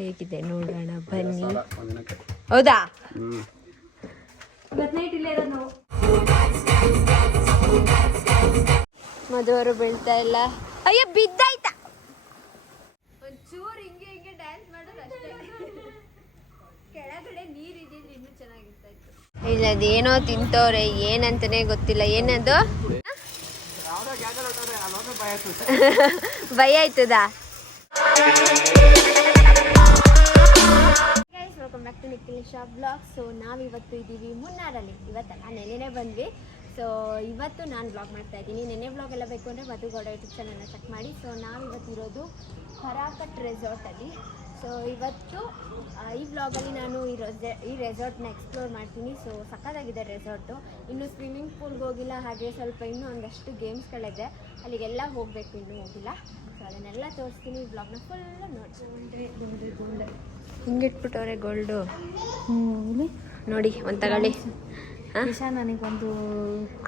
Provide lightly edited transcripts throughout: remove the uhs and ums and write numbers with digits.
ಹೇಗಿದೆ ನೋಡೋಣ ಬನ್ನಿ. ಹೌದಾ? ಮದುವರು ಬೀಳ್ತಾ ಇಲ್ಲ. ಅಯ್ಯೋ ಬಿದ್ದಾಯ್ತಾ? ಒಂಚೂರು ಹಿಂಗೆ ಹಿಂಗೆ ಡ್ಯಾನ್ಸ್ ಮಾಡೋದು ಅಷ್ಟೇ. ಕೆಳಗಡೆ ನೀರ್ ಇದ್ದಿದ್ರೆ ಇನ್ನೂ ಚೆನ್ನಾಗಿರ್ತಾ ಇತ್ತು. ಇಲ್ಲ ಅದೇನೋ ತಿಂತವ್ರೆ, ಏನಂತಾನೆ ಗೊತ್ತಿಲ್ಲ. ಏನದು? ಭಯ ಆಯ್ತದಾ? Welcome back to Nikhilesh blog. So ನಾವಿವತ್ತು ಇದ್ದೀವಿ ಮುನ್ನಾರಲ್ಲಿ. ಇವತ್ತಲ್ಲ ನೆನ್ನೆನೇ ಬಂದ್ವಿ. ಸೊ ಇವತ್ತು ನಾನು ಬ್ಲಾಗ್ ಮಾಡ್ತಾ ಇದ್ದೀನಿ. ನೆನ್ನೆ ಬ್ಲಾಗ್ ಎಲ್ಲ ಬೇಕು ಅಂದರೆ ಮಧುಗೌಡ ಯೂಟ್ಯೂಬ್ ಚಾನಲ್ನ ಚೆಕ್ ಮಾಡಿ. ಸೊ ನಾವಿವತ್ತಿರೋದು ಹರಾಕಟ್ ರೆಸಾರ್ಟಲ್ಲಿ. ಸೊ ಇವತ್ತು ಈ ಬ್ಲಾಗಲ್ಲಿ ನಾನು ಈ ರೆಸಾರ್ಟ್ನ ಎಕ್ಸ್ಪ್ಲೋರ್ ಮಾಡ್ತೀನಿ. ಸೊ ಸಕ್ಕತ್ತಾಗಿದೆ ರೆಸಾರ್ಟು. ಇನ್ನು ಸ್ವಿಮ್ಮಿಂಗ್ ಪೂಲ್ಗೆ ಹೋಗಿಲ್ಲ, ಹಾಗೆ ಸ್ವಲ್ಪ ಇನ್ನೂ ಒಂದಷ್ಟು ಗೇಮ್ಸ್ಗಳಿದೆ, ಅಲ್ಲಿಗೆಲ್ಲ ಹೋಗಬೇಕು, ಇನ್ನೂ ಹೋಗಿಲ್ಲ. ಸೊ ಅದನ್ನೆಲ್ಲ ತೋರಿಸ್ತೀನಿ. ಈ ಬ್ಲಾಗ್ನ ಫುಲ್ ನೋಡಿ. ಹಿಂಗಿಟ್ಬಿಟ್ಟವ್ರೆ ಗೋಲ್ಡು. ನೋಡಿ ಒಂದು ತಗೊಳ್ಳಿ. ನನಗೊಂದು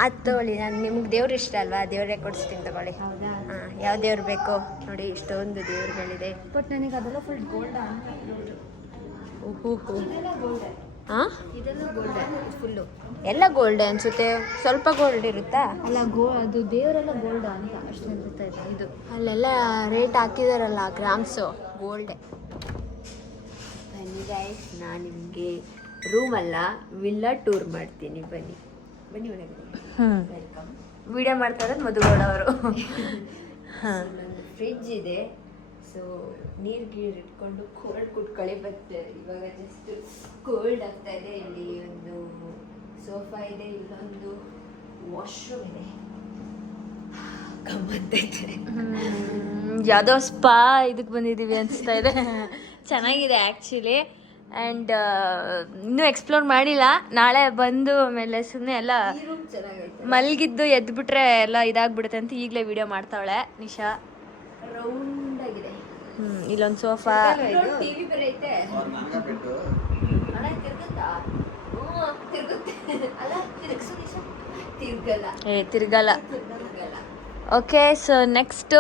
ಅದು ತಗೊಳ್ಳಿ. ನಾನು ನಿಮ್ಗೆ ದೇವ್ರು ಇಷ್ಟ ಅಲ್ವಾ, ದೇವರೇ ಕೊಡಿಸ್ತೀನಿ ತಗೊಳ್ಳಿ. ಹೌದಾ? ಹಾಂ, ಯಾವ ದೇವ್ರು ಬೇಕು ನೋಡಿ, ಇಷ್ಟೊಂದು ದೇವ್ರುಗಳಿದೆ. ಬಟ್ ನನಗೆ ಅದೆಲ್ಲ ಫುಲ್ ಗೋಲ್ಡ್ ಅಂತ. ಓಹೋ ಹಾಂ, ಇದೆಲ್ಲ ಗೋಲ್ಡ್ ಫುಲ್ಲು. ಎಲ್ಲ ಗೋಲ್ಡೆ ಅನಿಸುತ್ತೆ, ಸ್ವಲ್ಪ ಗೋಲ್ಡ್ ಇರುತ್ತಾ? ಅಲ್ಲ ಅದು ದೇವರೆಲ್ಲ ಗೋಲ್ಡ್ ಅಂತ ಅಷ್ಟು ಅನ್ಸುತ್ತಾ ಇದೆ. ಇದು ಅಲ್ಲೆಲ್ಲ ರೇಟ್ ಹಾಕಿದಾರಲ್ಲ ಗ್ರಾಮ್ಸು, ಗೋಲ್ಡೆ. ಬನ್ನಿ ಗೈಸ್, ನಾನು ನಿಮಗೆ ರೂಮಲ್ಲ ವಿಲ್ಲಾ ಟೂರ್ ಮಾಡ್ತೀನಿ. ಬನ್ನಿ ಬನ್ನಿ ಒಳಗಡೆ. ವೆಲ್ಕಮ್. ವಿಡಿಯೋ ಮಾಡ್ತಾ ಇರೋದು ಮಧುಗೌಡ ಅವರು. ಒಂದು ಫ್ರಿಡ್ಜ್ ಇದೆ. ಸೊ ನೀರು ಗೀರು ಇಟ್ಕೊಂಡು ಕೋಲ್ಡ್ ಕುಟ್ಕೊಳ್ಳಿ. ಬಟ್ ಇವಾಗ ಜಸ್ಟ್ ಕೋಲ್ಡ್ ಆಗ್ತಾ ಇದೆ. ಇಲ್ಲಿ ಒಂದು ಸೋಫಾ ಇದೆ, ಇಲ್ಲೊಂದು ವಾಶ್ರೂಮ್ ಇದೆ. ಗಮ್ಮತ್ತೈತೆ. ಯಾವುದೋ ಸ್ಪಾ ಇದಕ್ಕೆ ಬಂದಿದ್ದೀವಿ ಅನಿಸ್ತಾ ಇದೆ. ಚೆನ್ನಾಗಿದೆ ಆ್ಯಕ್ಚುಲಿ. ಆ್ಯಂಡ್ ಇನ್ನೂ ಎಕ್ಸ್ಪ್ಲೋರ್ ಮಾಡಿಲ್ಲ. ನಾಳೆ ಬಂದು ಆಮೇಲೆ ಸುಮ್ಮನೆ ಎಲ್ಲ ಮಲಗಿದ್ದು ಎದ್ಬಿಟ್ರೆ ಎಲ್ಲ ಇದಾಗ್ಬಿಡುತ್ತೆ ಅಂತ ಈಗಲೇ ವಿಡಿಯೋ ಮಾಡ್ತಾವಳೆ ನಿಶಾ. ರೌಂಡ್ ಆಗಿದೆ. ಇಲ್ಲೊಂದು ಸೋಫಾ, ಟಿವಿ ಬೇರೆ ಐತೆ. ತಿರ್ಗಲ್ಲ. ಓಕೆ, ಸೊ ನೆಕ್ಸ್ಟ್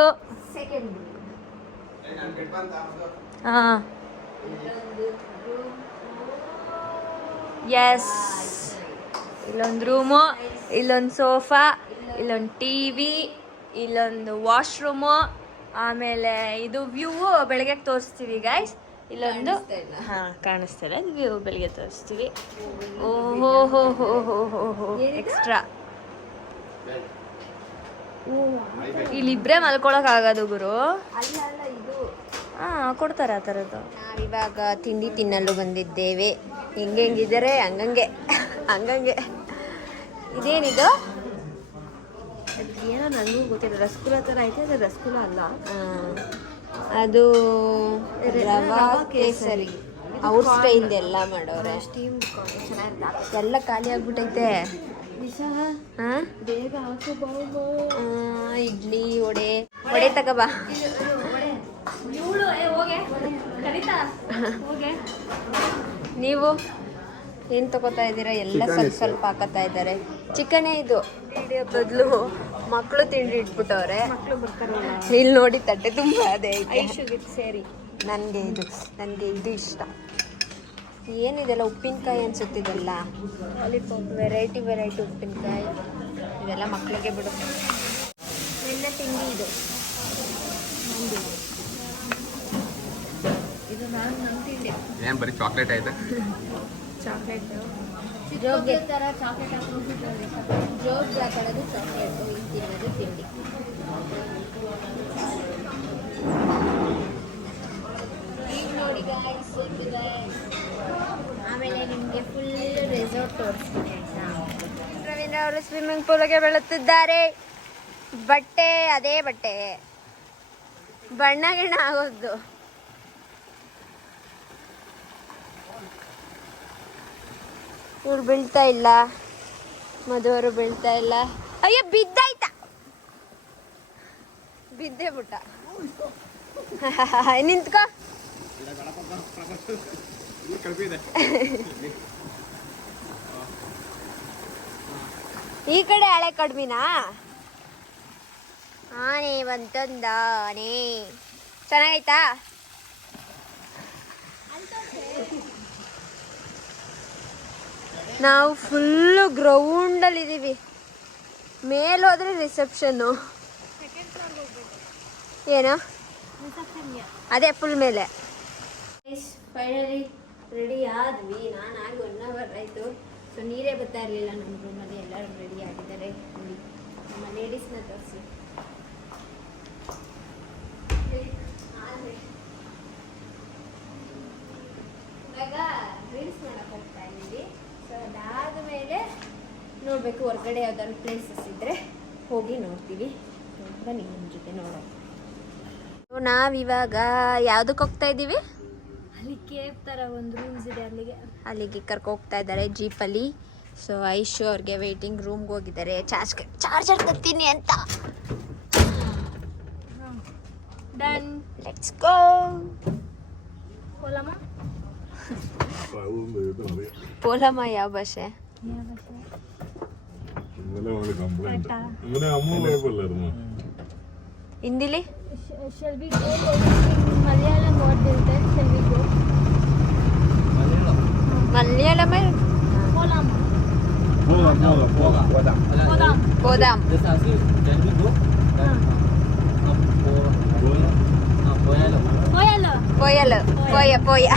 ಹಾಂ, ಎಸ್, ಇಲ್ಲೊಂದು ರೂಮು, ಇಲ್ಲೊಂದು ಸೋಫಾ, ಇಲ್ಲೊಂದು ಟಿವಿ, ಇಲ್ಲೊಂದು ವಾಶ್ರೂಮು, ಆಮೇಲೆ ಇದು ವ್ಯೂ ಬೆಳಗ್ಗೆ ತೋರಿಸ್ತೀವಿ ಗೈಸ್. ಇಲ್ಲೊಂದು ಹಾಂ ಕಾಣಿಸ್ತಾ ಇಲ್ಲ, ವ್ಯೂ ಬೆಳಗ್ಗೆ ತೋರಿಸ್ತೀವಿ. ಓಹೋ ಹೋ ಹೋ ಹೋ ಹೋ ಹೋ ಎಕ್ಸ್ಟ್ರಾ. ಇಲ್ಲಿಬ್ರೇ ಮಲ್ಕೊಳಕ್ಕಾಗೋದು ಗುರು. ಹಾಂ, ಕೊಡ್ತಾರೆ ಆ ಥರದ್ದು. ನಾವಿವಾಗ ತಿಂಡಿ ತಿನ್ನಲು ಬಂದಿದ್ದೇವೆ. ಹೆಂಗಿದ್ದಾರೆ ಹಂಗಂಗೆ. ಇದೇನಿದು? ಏನೋ ನನಗೂ ಗೊತ್ತಿಲ್ಲ. ರಸಗುಲ್ಲ ಥರ ಐತೆ, ಅದು ರಸಗುಲ್ಲ ಅಲ್ಲ. ಅದು ರವಾ ಕೇಸರಿ. ಅವ್ರ ಸ್ಟೈಲ್ ಎಲ್ಲ ಮಾಡೋರೆ. ಸ್ಟೀಮ್ ಚೆನ್ನಾಗಿ ಎಲ್ಲ ಖಾಲಿ ಆಗ್ಬಿಟ್ಟೈತೆ. ಹಾಂ, ಬೇಗ ಹಾಕು. ಇಡ್ಲಿ ವಡೆ ತಗೋಬಾ. ನೀವು ಏನು ತಗೋತಾ ಇದ್ದೀರಾ? ಎಲ್ಲ ಸ್ವಲ್ಪ ಹಾಕತ್ತಾ ಇದ್ದಾರೆ. ಚಿಕನೇ ಇದು. ತಿಂಡಿಯ ಬದಲು ಮಕ್ಕಳು ತಿಂಡಿ ಇಟ್ಬಿಟ್ಟವ್ರೆ. ಇಲ್ಲಿ ನೋಡಿ ತಟ್ಟೆ ತುಂಬ ಅದೇ ಸೇರಿ. ನನಗೆ ಇದು ಇಷ್ಟ. ಏನಿದೆಲ್ಲ ಉಪ್ಪಿನಕಾಯಿ ಅನ್ಸುತ್ತಿದೆಲ್ಲ. ಲಾಲಿಪಾಪ್, ವೆರೈಟಿ ಉಪ್ಪಿನಕಾಯಿ. ಇದೆಲ್ಲ ಮಕ್ಕಳಿಗೆ ಬಿಡು. ಎಲ್ಲ ತಿಂಡಿ ಇದು ನನ್ನ ತಿಂಡಿ. ಏನು ಬರೀ ಚಾಕ್ಲೇಟ್ ಐತೆ? ಚಾಕ್ಲೇಟ್ ಜೋಗ್ಗೆ ಥರ ಚಾಕ್ಲೇಟ್ ಹಾಕೋದು, ಜೋಗ್ಗೆ ಹಾಕೊಳ್ಳೋದು ಚಾಕ್ಲೇಟು, ಇದು ತಿನ್ನೋದು ತಿಂಡಿ. ಈಗ ನೋಡಿ ಗಾಯ್ಸ್, ಆಮೇಲೆ ನಿಮಗೆ ಫುಲ್ ರೆಸಾರ್ಟ್ ತೋರಿಸ್ತೀನಿ ಆಯಿತಾ. ರವೀಂದ್ರ ಅವರು ಸ್ವಿಮ್ಮಿಂಗ್ ಪೂಲ್ಗೆ ಬೀಳುತ್ತಿದ್ದಾರೆ. ಬಟ್ಟೆ ಅದೇ ಬಟ್ಟೆ, ಬಣ್ಣ ಗಿಣ್ಣ ಆಗೋದು. ಇವ್ರು ಬೀಳ್ತಾ ಇಲ್ಲ, ಮಧುವರು ಬೀಳ್ತಾ ಇಲ್ಲ. ಅಯ್ಯೋ ಬಿದ್ದಾಯ್ತಾ? ಬಿದ್ದೇ ಬಿಟ್ಟ. ನಿಂತ್ಕೋ. ಈ ಕಡೆ ಹಳೆ ಕಡ್ಮಿನಾ? ಆನೆ ಬಂತಂದಾನೆ. ಚೆನ್ನಾಗೈತಾ? ನಾವು ಫುಲ್ಲು ಗ್ರೌಂಡಲ್ಲಿದ್ದೀವಿ. ಮೇಲೆ ಹೋದ್ರೆ ರಿಸೆಪ್ಷನ್ನು. ಏನು ಅದೇ ಫುಲ್ ಮೇಲೆ. ಫೈನಲಿ ರೆಡಿ ಆದ್ವಿ. ನಾನು ಆಗಿ 1 hour ಆಯಿತು. ಸೊ ನೀರೇ ಬರ್ತಾ ಇರಲಿಲ್ಲ ನಮ್ಮ ರೂಮಲ್ಲಿ. ಎಲ್ಲರೂ ರೆಡಿ ಆಗಿದ್ದಾರೆ ನೋಡಿ. ನಮ್ಮ ಲೇಡೀಸ್ನ ತೋರಿಸಿ. ಇವಾಗ ರೀಲ್ಸ್ ಮಾಡಕ್ಕೆ ಹೋಗ್ತಾ ಇದ್ದೀವಿ. ಸೊ ಅದಾದ ಮೇಲೆ ನೋಡಬೇಕು ಹೊರಗಡೆ ಯಾವ್ದಾದ್ರು ಪ್ಲೇಸಸ್ ಇದ್ದರೆ ಹೋಗಿ ನೋಡ್ತೀವಿ. ಬನ್ನಿ ನಮ್ಮ ಜೊತೆ ನೋಡೋಣ. ನಾವಿವಾಗ ಯಾವುದಕ್ಕೆ ಹೋಗ್ತಾ ಇದ್ದೀವಿ? ಅಲ್ಲಿ ಕೇವ್ ಥರ ಒಂದು ರೂಮ್ಸ್ ಇದೆ, ಅಲ್ಲಿಗೆ ಕರ್ಕೊ ಹೋಗ್ತಾ ಇದ್ದಾರೆ ಜೀಪಲ್ಲಿ. ಸೊ ಐಶು ಅವ್ರಿಗೆ ವೇಟಿಂಗ್ ರೂಮ್ಗೆ ಹೋಗಿದ್ದಾರೆ. ಚಾರ್ಜರ್ ತರ್ತೀನಿ ಅಂತ. Done, let's go. ಪೋಲಮ್ಮ ಯಾವ ಭಾಷೆ? ಹಿಂದಿಲಿ ಮಲಯಾಳಮ പോദാം. പോയ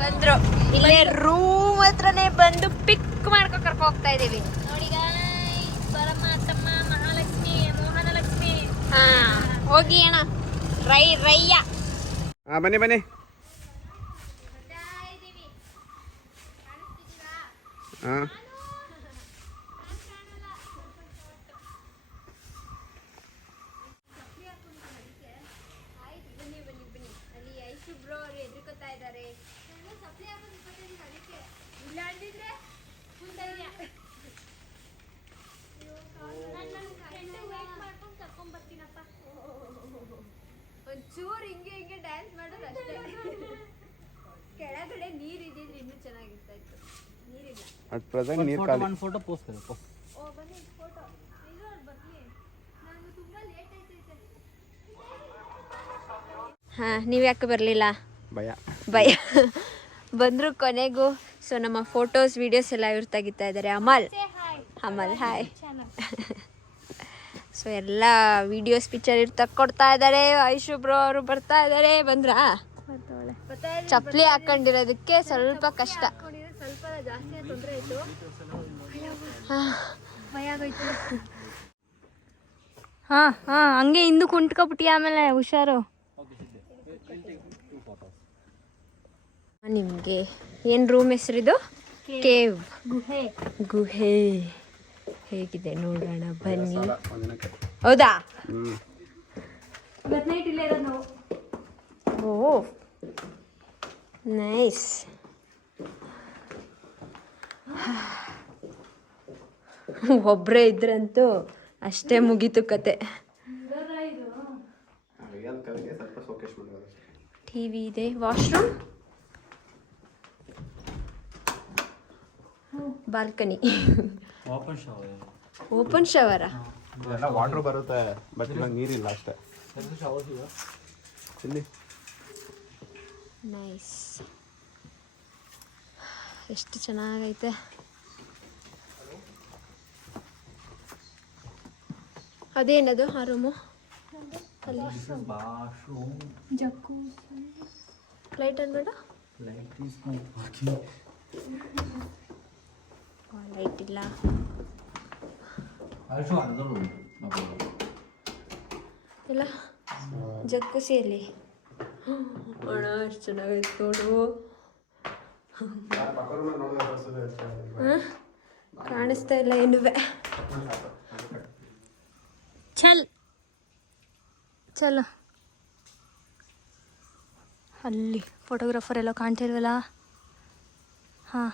ಬಂದ್ರು. ಇಲ್ಲೇ ರೂಮ್ ಹತ್ರನೇ ಬಂದು ಪಿಕ್ ಮಾಡ್ಕೊ ಕರ್ಕೊ ಹೋಗ್ತಾ ಇದೀವಿ ನೋಡಿ. ಪರಮಾತ್ಮ ಮಹಾಲಕ್ಷ್ಮಿ ಮೋಹನಲಕ್ಷ್ಮಿ. ಹಾ ಹೋಗಿ ಅಣ್ಣ. ರಯ್ಯ ಬನ್ನಿ. ಹಾಂ ಒಂಚೂರು ಹಿಂಗೆ ಡ್ಯಾನ್ಸ್ ಮಾಡೋದು ಅಷ್ಟೇ. ಕೆಳಗಡೆ ನೀರು ಇದ್ದಿದ್ರೆ ಇನ್ನೂ ಚೆನ್ನಾಗಿರ್ತಾ ಇತ್ತು. ನೀರಿಲ್ಲ. ಅಟ್ ಪ್ರೆಸೆಂಟ್ ನೀರು ಖಾಲಿ. ಒಂದು ಫೋಟೋ ಪೋಸ್ಟ್ ಕರೆ. ಓ ಬನ್ನಿ ಫೋಟೋ. ಇದು ಅವ್ರು ಬರಲಿ. ನಾನು ತುಂಬಾ ಲೇಟ್ ಆಯ್ತೈತೆ. ಹಾ ನೀವು ಯಾಕೆ ಬರಲಿಲ್ಲ? ಭಯ ಬಂದರು ಕೊನೆಗೂ. ಸೊ ನಮ್ಮ ಫೋಟೋಸ್ ವಿಡಿಯೋಸ್ ಎಲ್ಲ ಇವ್ರು ತೆಗಿತಾ ಇದ್ದಾರೆ. ಅಮಲ್ ಹಾಯ್. ಸೊ ಎಲ್ಲ ವಿಡಿಯೋಸ್ ಪಿಕ್ಚರ್ ತಕ್ಕೊಡ್ತಾ ಇದ್ದಾರೆ. ಐಶು ಬ್ರೋ ಅವರು ಬರ್ತಾ ಇದ್ದಾರೆ. ಬಂದ್ರಾ? ಚಪ್ಪಲಿ ಹಾಕೊಂಡಿರೋದಕ್ಕೆ ಸ್ವಲ್ಪ ಕಷ್ಟ. ಸ್ವಲ್ಪ ಜಾಸ್ತಿ ತೊಂದರೆ ಆಯ್ತು. ಭಯ ಆಗೋಯ್ತು. ಹಂಗೆ ಹಿಂದೂ ಕುಂಟ್ಕೊಬಿಟ್ಟಿ. ಆಮೇಲೆ ಹುಷಾರು. ನಿಮಗೆ ಏನು ರೂಮ್ ಹೆಸರಿದು? ಕೇವ್, ಗುಹೆ. ಹೇಗಿದೆ ನೋಡೋಣ ಬನ್ನಿ. ಹೌದಾ? Oh nice. ಒಬ್ಬರೇ ಇದ್ರಂತೂ ಅಷ್ಟೇ ಮುಗೀತು ಕತೆ. ಟಿವಿ ಇದೆ. Washroom, balcony, open shower. Water ಬರುತ್ತೆ ಬಟ್ ಇವಾಗ ನೀರಿಲ್ಲ ಅಷ್ಟೇ. ನೈಸ್. ಎಷ್ಟು ಚೆನ್ನಾಗೈತೆ. ಅದೇನದು ಆ ರೂಮು? ಲೈಟ್ ಅನ್ಬೇಡ. ಲೈಟ್ ಇಲ್ಲ. ಇಲ್ಲ ಜಕ್ಕುಸಿಯಲ್ಲಿ ಅಣ್ಣ ಎಷ್ಟು ಚೆನ್ನಾಗೈತೆ ನೋಡು. ಕಾಣಿಸ್ತಾ ಇಲ್ಲ ಏನುವೆ. ಚಲ ಅಲ್ಲಿ ಫೋಟೋಗ್ರಾಫರ್ ಎಲ್ಲ ಕಾಣ್ತಿಲ್ವಲ್ಲ. ಹಾಂ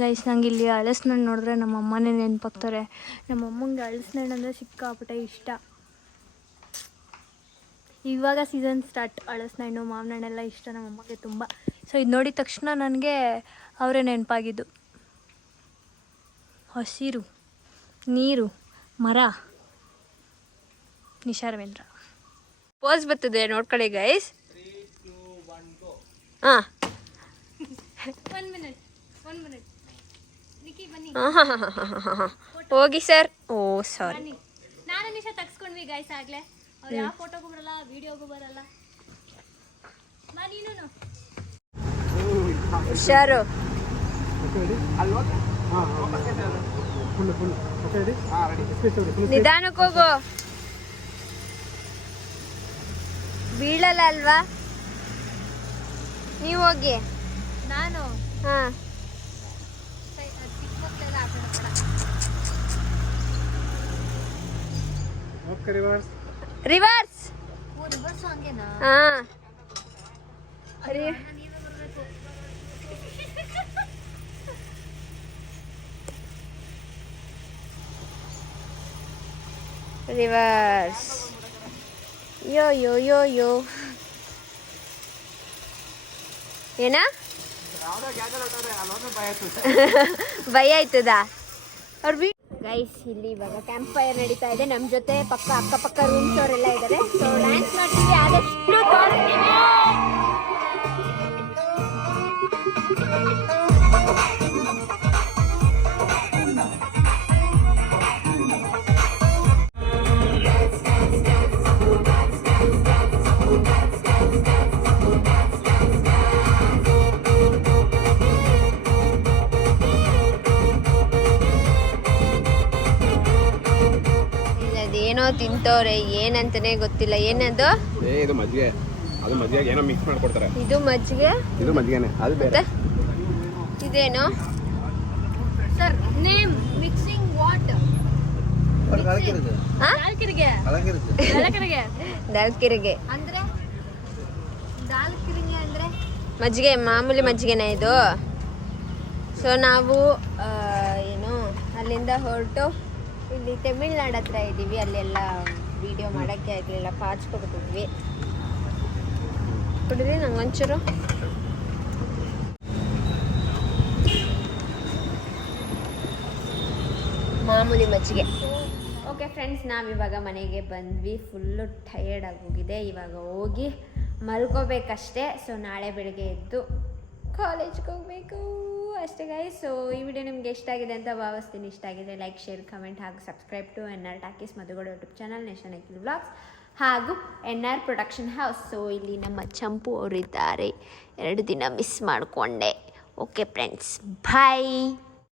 ಗೈಸ್, ನಂಗೆ ಇಲ್ಲಿ ಹಳಸಿನಣ್ಣು ನೋಡಿದ್ರೆ ನಮ್ಮ ಅಮ್ಮನೇ ನೆನಪಾಗ್ತಾರೆ. ನಮ್ಮ ಅಮ್ಮಂಗೆ ಹಳಸಿನಣ್ಣು ಅಂದರೆ ಸಿಕ್ಕಾಪಟ್ಟೆ ಇಷ್ಟ. ಇವಾಗ ಸೀಸನ್ ಸ್ಟಾರ್ಟ್. ಹಳಸಿನಣ್ಣು ಮಾವಿನ ಹಣ್ಣೆಲ್ಲ ಇಷ್ಟ ನಮ್ಮ ಅಮ್ಮಗೆ ತುಂಬ. ಸೊ ಇದು ನೋಡಿದ ತಕ್ಷಣ ನನಗೆ ಅವರೇ ನೆನಪಾಗಿದ್ದು. ಹಸಿರು, ನೀರು, ಮರ, ನಿಶಾ ರವೀಂದ್ರ ಪೋಸ್ ಬರ್ತದೆ ನೋಡ್ಕೊಳ್ಳಿ ಗೈಸ್. ಹಾಂ 1 ಮಿನಿಟ್ ಹೋಗಿ ಸರ್. ಓ ಸಾರಿ, ನಾನು ನಿಶಾ ತಗ್ಸ್ಕೊಂಡ್ವಿ ಗೈಸ್ ಆಗ್ಲೇ. ಅವ್ರು ಯಾವ ಫೋಟೋಗೂ ಬರಲ್ಲ, ವಿಡಿಯೋಗೂ ಬರಲ್ಲ. ನೀನು ಹುಷಾರು. ನಿಧಾನಕ್ಕೆ ಹೋಗು, ಬೀಳಲ್ಲ ಅಲ್ವಾ? ನೀವು ಹೋಗಿ. ನಾನು ಹಾಂ ರಿವರ್ಸ್ ಹಾಂ ರಿವರ್ಸ್. ಯೋ ಯೋ ಯೋ ಯೋ ಏನ ಭಯ ಆಯ್ತದ ಅವ್ರು ಗೈಸ್. ಇಲ್ಲಿ ಇವಾಗ ಕ್ಯಾಂಪ್ ಫೈರ್ ನಡೀತಾ ಇದೆ. ನಮ್ಮ ಜೊತೆ ಅಕ್ಕಪಕ್ಕ ರೂಮ್ಸ್ ಅವರೆಲ್ಲ ಇದ್ದಾರೆ. ಸೊ ಡ್ಯಾನ್ಸ್ ಮಾಡ್ತೀವಿ, ಆದಷ್ಟು ತೋರಿಸ್ತೀವಿ. ಏನೋ ತಿಂತವ್ರೆ, ಏನಂತಾನೆ ಗೊತ್ತಿಲ್ಲ. ಏನದು? ಇದು ಮಜ್ಜಿಗೆ. ಅದು ಮಜ್ಜಿಗೆ ಏನೋ ಮಿಕ್ಸ್ ಮಾಡ್ಕೊಡ್ತಾರೆ. ಇದು ಮಜ್ಜಿಗೆ, ಇದು ಮಜ್ಜಿಗೆನೆ. ಅದು ಬೇರೆ. ಇದೇನು ಸರ್ ನೇಮ್? Mixing what? ದಾಲ್ಕಿರಿಗೆ ಅಂದ್ರೆ ದಾಲ್ಕಿರಿಗೆ ಅಂದ್ರೆ ಮಜ್ಜಿಗೆ, ಮಾಮೂಲಿ ಮಜ್ಜಿಗೆನೇ ಇದು. ಸೊ ನಾವು ಏನು ಅಲ್ಲಿಂದ ಹೊರಟು ಇಲ್ಲಿ ತಮಿಳ್ನಾಡು ಹತ್ರ ಇದ್ದೀವಿ. ಅಲ್ಲೆಲ್ಲ ವಿಡಿಯೋ ಮಾಡೋಕ್ಕೆ ಆಗಲಿಲ್ಲ, ಪಾಚ್ಕೊಬಿಟ್ಟಿದ್ವಿ. ಕುಡಿದ್ರಿ ನಂಗೊಂಚೂರು. ಮಾಮೂಲಿ ಮಜ್ಜಿಗೆ. ಓಕೆ ಫ್ರೆಂಡ್ಸ್, ನಾವಿವಾಗ ಮನೆಗೆ ಬಂದ್ವಿ. ಫುಲ್ಲು ಟಯರ್ಡ್ ಆಗೋಗಿದೆ. ಇವಾಗ ಹೋಗಿ ಮಲ್ಕೋಬೇಕಷ್ಟೇ. ಸೊ ನಾಳೆ ಬೆಳಗ್ಗೆ ಎದ್ದು ಕಾಲೇಜ್ಗೆ ಹೋಗಬೇಕು ಅಷ್ಟೇ ಗೈಸ್. ಸೊ ಈ ವಿಡಿಯೋ ನಿಮ್ಗೆ ಇಷ್ಟ ಆಗಿದೆ ಅಂತ ಭಾವಿಸ್ತೀನಿ. ಇಷ್ಟ ಆಗಿದೆ ಲೈಕ್, ಶೇರ್, ಕಮೆಂಟ್ ಹಾಗೂ subscribe to NR talkies Madhu Gowda YouTube channel, nation Akhil vlogs ಹಾಗೂ NR ಪ್ರೊಡಕ್ಷನ್ ಹೌಸ್. ಸೊ ಇಲ್ಲಿ ನಮ್ಮ ಚಂಪು ಅವರಿದ್ದಾರೆ. 2 ದಿನ ಮಿಸ್ ಮಾಡಿಕೊಂಡೆ. ಓಕೆ ಫ್ರೆಂಡ್ಸ್, ಬಾಯ್.